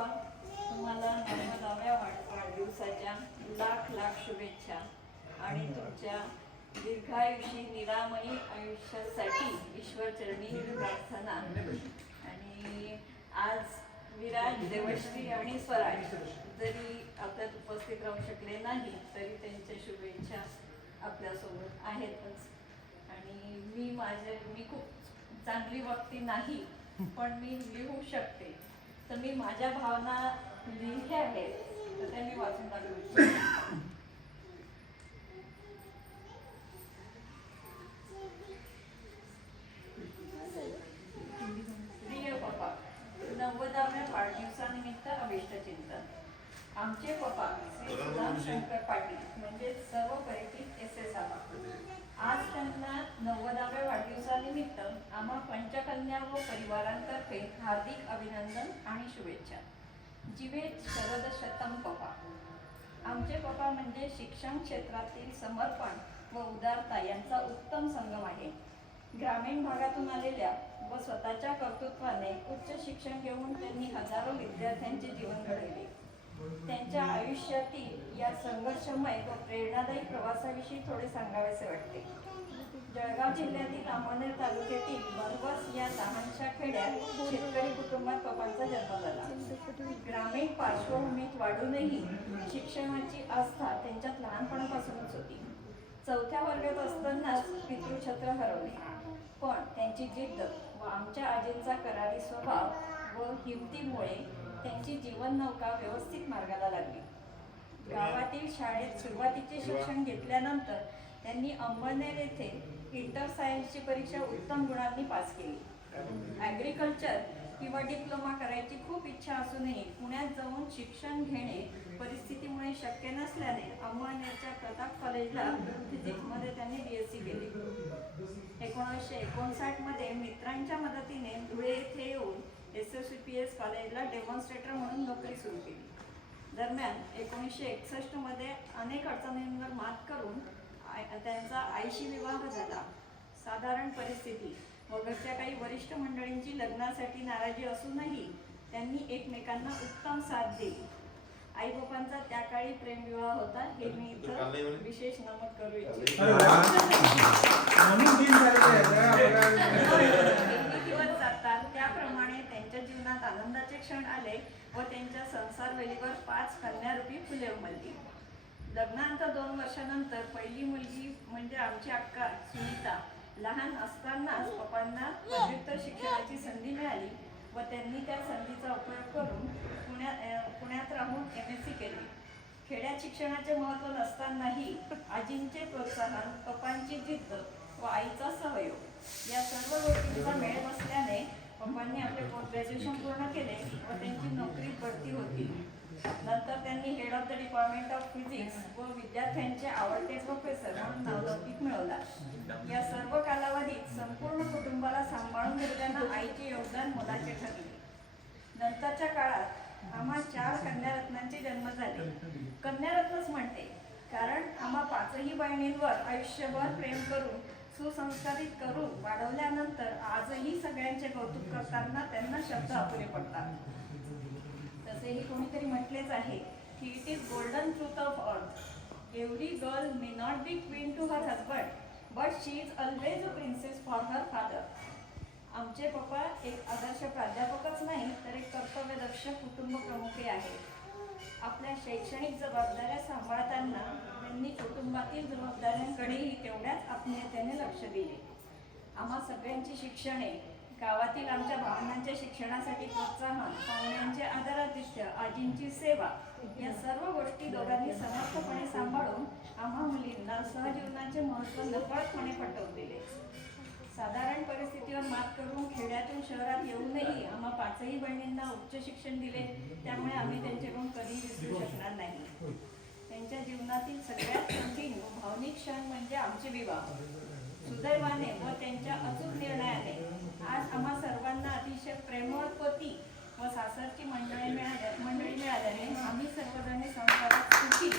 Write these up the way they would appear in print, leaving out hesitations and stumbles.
पप्पा, तुम्हाला 90व्या वाढदिवसाच्या लाख लाख शुभेच्छा आणि तुमच्या दीर्घायुषी निरामयी आयुष्यासाठी ईश्वरचरणी ही प्रार्थना. आणि आज विराज, देवश्री आणि स्वराज जरी आपल्यात उपस्थित राहू शकले नाही तरी त्यांच्या शुभेच्छा आपल्यासोबत आहेतच. आणि मी खूप चांगली वक्ती नाही, पण मी लिहू शकते. तर मी माझ्या भावना लिहिल्या आहेत, तर त्या मी वाचून दाखवू इच्छिते. प्रिय पप्पा, 90व्या वाढदिवसानिमित्त अभिष्टचिंतन. आमचे पप्पा श्री सुदाम शंकर पाटील म्हणजे सर्व परिचित SS आबा, आज त्यांना 90व्या वाढदिवसानिमित्त आम्हा पंचकन्या व परिवारांतर्फे हार्दिक अभिनंदन आणि शुभेच्छा. जीवेत शरद शतम पप्पा. आमचे पप्पा म्हणजे शिक्षण क्षेत्रातील समर्पण व उदारता यांचा उत्तम संगम आहे. ग्रामीण भागातून आलेल्या व स्वतःच्या कर्तृत्वाने उच्च शिक्षण घेऊन त्यांनी हजारो विद्यार्थ्यांचे जीवन घडवले. त्यांच्या आयुष्यातील या संघर्षमय व प्रेरणादायी प्रवासाविषयी थोडे सांगावेसे वाटते. जळगाव जिल्ह्यातील अमळनेर तालुक्यातील बरवस या लहानशा खेड्यात शेतकरी कुटुंबात पप्पांचा जन्म झाला. ग्रामीण पार्श्वभूमीत वाढूनही शिक्षणाची आस्था त्यांच्यात लहानपणापासूनच होती. 4थ्या वर्गात असतानाच पितृछत्र हरवले, पण त्यांची जिद्द व आमच्या आजींचा करारी स्वभाव व हिमतीमुळे त्यांची जीवन नौका व्यवस्थित मार्गाला लागली. गावातील शाळेत सुरुवातीचे शिक्षण घेतल्यानंतर त्यांनी अंबळनेर येथे इंटर सायन्सची परीक्षा उत्तम गुणांनी पास केली. ॲग्रिकल्चर किंवा डिप्लोमा करायची खूप इच्छा असूनही पुण्यात जाऊन शिक्षण घेणे परिस्थितीमुळे शक्य नसल्याने अंबळनेरच्या प्रताप कॉलेजला फिजिक्समध्ये त्यांनी BSc केले. 1959 मध्ये मित्रांच्या मदतीने धुळे येथे येऊन SSVPS कॉलेजला डेमॉन्स्ट्रेटर म्हणून नोकरी सुरू केली. दरम्यान 1961 मध्ये अनेक अडचणींवर मात करून त्यांचा आईशी विवाह झाला. साधारण परिस्थिती व घरच्या काही वरिष्ठ मंडळींची लग्नासाठी नाराजी असूनही त्यांनी एकमेकांना उत्तम साथ दिली. आई बाबांचा त्या काळी प्रेमविवाह होता, हे मी इथं विशेष नमूद करू इच्छिते. जातात त्याप्रमाणे त्यांच्या जीवनात आनंदाचे क्षण आले व त्यांच्या संसार वेलीवर 5 कन्यारूपी फुले उमलली. लग्नानंतर 2 वर्षानंतर पहिली मुलगी म्हणजे आमची अक्का सुनीता लहान असतानाच पप्पांना पदव्युत्तर शिक्षणाची संधी मिळाली व त्यांनी त्या संधीचा उपयोग करून पुण्यात राहून MSc केली. खेड्यात शिक्षणाचे महत्त्व नसतानाही आजींचे प्रोत्साहन, पप्पांची जिद्द व आईचा सहयोग या सर्व गोष्टींचा मेळ बसल्याने पप्पांनी आपले पोस्ट ग्रॅज्युएशन पूर्ण केले व त्यांची नोकरीत बढती होती. नंतर त्यांनी head of the department of physics व विद्यार्थ्यांचे आवडते प्रोफेसर म्हणून नावलौकिक मिळवला. या सर्व कालावधीत संपूर्ण कुटुंबाला सांभाळून घेताना आईचे योगदान मोलाचे ठरले. नंतरच्या काळात आम्हा 4 कन्यारत्नांचे जन्म झाले. कन्यारत्नच म्हणते कारण आम्हा 5ही बहिणींवर आयुष्यभर प्रेम करून सुसंस्कारित करून वाढवल्यानंतर आजही सगळ्यांचे कौतुक करताना त्यांना शब्द अपुरे पडतात. तसेही कोणीतरी म्हटलेच आहे की it is golden truth of earth, every girl may not be queen to her husband but she is always a princess for her father. आमचे पप्पा एक आदर्श प्राध्यापकच नाही तर एक कर्तव्यदक्ष कुटुंब प्रमुखही आहेत. आपल्या शैक्षणिक जबाबदाऱ्या सांभाळताना त्यांनी कुटुंबातील जबाबदाऱ्यांकडेही तेवढ्याच आत्मीयतेने लक्ष दिले. आम्हा सगळ्यांची शिक्षणे, गावातील आमच्या भावनांच्या शिक्षणासाठी प्रोत्साहन, पाहुण्यांचे आदरातिथ्य, आजींची सेवा या सर्व गोष्टी दोघांनी समर्थपणे सांभाळून आम्हा मुलींना सहजीवनाचे महत्त्व नकळतपणे पटवून दिले. साधारण परिस्थितीवर मात करून खेड्यातून शहरात येऊनही आम्हा 5ही बहिणींना उच्च शिक्षण दिले. त्यामुळे आम्ही त्यांच्याकडून कधीही विसरू शकणार नाही. त्यांच्या जीवनातील सगळ्यात कठीण व भावनिक क्षण म्हणजे आमचे विवाह. सुदैवाने व त्यांच्या अचूक निर्णयाने आज आम्हा सर्वांना अतिशय प्रेमळ पती व सासरची मंडळी मिळाल्याने आम्ही सर्वजण संसारात सुखी,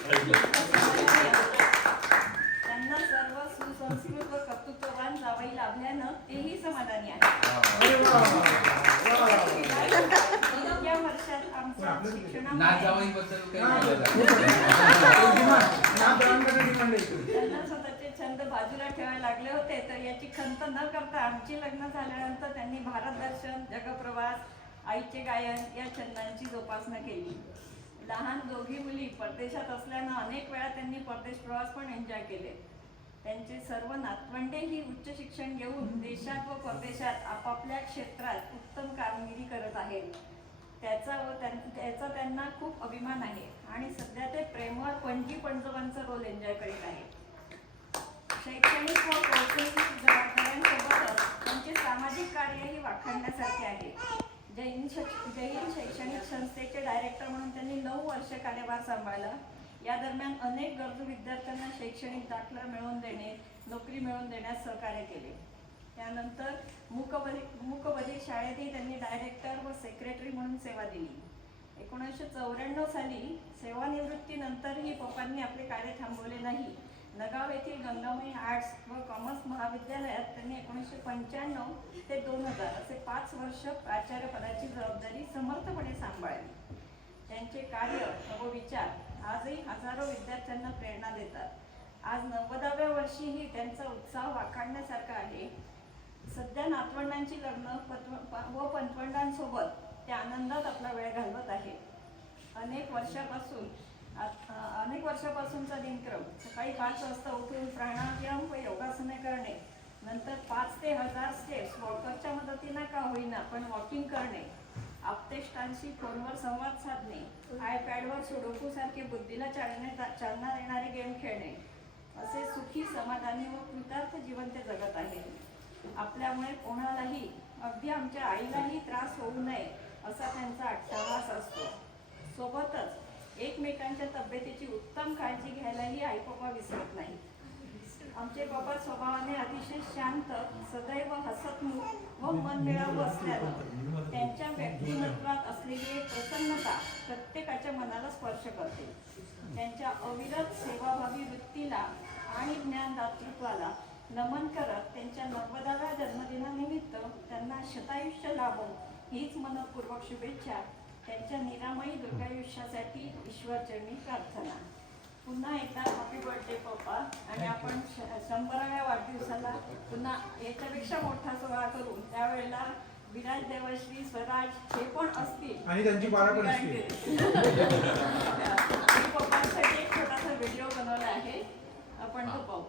त्यांना सर्व सुसंस्कृत व कर्तृत्ववान जावई लाभल्यानं तेही समाधानी आहे. या वर्षात आमचा त्यांना स्वतःचे छंद बाजूला ठेवायला लागले होते, तर याची खंत न करता आमची लग्न झाल्यानंतर त्यांनी भारत दर्शन, जगप्रवास, आईचे गायन या छंदांची जोपासना केली. लहान दोघी मुली परदेशात असल्यानं अनेक वेळा त्यांनी परदेश प्रवास पण एन्जॉय केले. त्यांचे सर्व नातवंडे ही उच्च शिक्षण घेऊन देशात व परदेशात आपापल्या क्षेत्रात उत्तम कामगिरी करत आहेत. त्याचा त्यांना खूप अभिमान आहे आणि सध्या ते प्रेमळ पणजी पणजोबांचा रोल एन्जॉय करीत आहेत. शैक्षणिक व कौटुंबिक जबाबदाऱ्यांसोबतच त्यांचे सामाजिक कार्यही वाखाणण्यासारखे आहे. जैन शैक्षणिक संस्थेचे डायरेक्टर म्हणून त्यांनी 9 वर्ष कार्यभार सांभाळला. या दरम्यान अनेक गरजू विद्यार्थ्यांना शैक्षणिक दाखला मिळवून देणे, नोकरी मिळवून देण्यास सहकार्य केले. त्यानंतर मूकबधिर शाळेतही त्यांनी डायरेक्टर व सेक्रेटरी म्हणून सेवा दिली. 1994 साली सेवानिवृत्तीनंतरही पप्पांनी आपले कार्य थांबवले नाही. नगाव येथील गंगामयी आर्ट्स व कॉमर्स महाविद्यालयात त्यांनी 1995 ते 2000 असे 5 वर्ष प्राचार्य पदाची जबाबदारी समर्थपणे सांभाळली. त्यांचे कार्य व विचार आजही हजारो विद्यार्थ्यांना प्रेरणा देतात. आज 90व्या वर्षीही त्यांचा उत्साह वाखाणण्यासारखा आहे. सध्या नातवंडांची लग्न व पणत्वंडांसोबत ते आनंदात आपला वेळ घालवत आहे. अनेक वर्षापासूनचा दिनक्रम सकाळी 5 वाजता उठून प्राणायाम व योगासने करणे, नंतर 5 ते 1000 स्टेप्स वॉकरच्या मदतीने का होईना पण वॉकिंग करणे, आप्तेष्टांशी फोनवर संवाद साधणे, आयपॅडवर सुडोकू सारखे बुद्धीला चालना देणारे गेम खेळणे, असे सुखी, समाधानी व कृतार्थ जीवन ते जगत आहे. आपल्यामुळे कोणालाही, अगदी आमच्या आईलाही त्रास होऊ नये असा त्यांचा अट्टाहास असतो. सोबतच एकमेकांच्या तब्येतीची उत्तम काळजी घ्यायलाही आई पप्पा विसरत नाही. आमचे पप्पा स्वभावाने अतिशय शांत, सदैव हसतमुख व मनमिळावू असल्यानं त्यांच्या व्यक्तिमत्वात असलेली एक प्रसन्नता प्रत्येकाच्या मनाला स्पर्श करते. त्यांच्या अविरत सेवाभावी वृत्तीला आणि ज्ञानदातृत्वाला नमन करत त्यांच्या 90व्या जन्मदिनानिमित्त त्यांना शतायुष्य लाभो हीच मनपूर्वक शुभेच्छा. त्यांच्या निरामयी दीर्घायुष्यासाठी ईश्वरचरणी प्रार्थना. पुन्हा एकदा हॅपी बर्थडे पप्पा. आणि आपण 100व्या वाढदिवसाला पुन्हा याच्यापेक्षा मोठा सोहळा करू. त्यावेळेला विराज, देवश्री, स्वराज हे पण असतील आणि त्यांची बाळा पण असतील. पप्पांसाठी एक छोटासा व्हिडिओ बनवला आहे, आपण तो पाहू.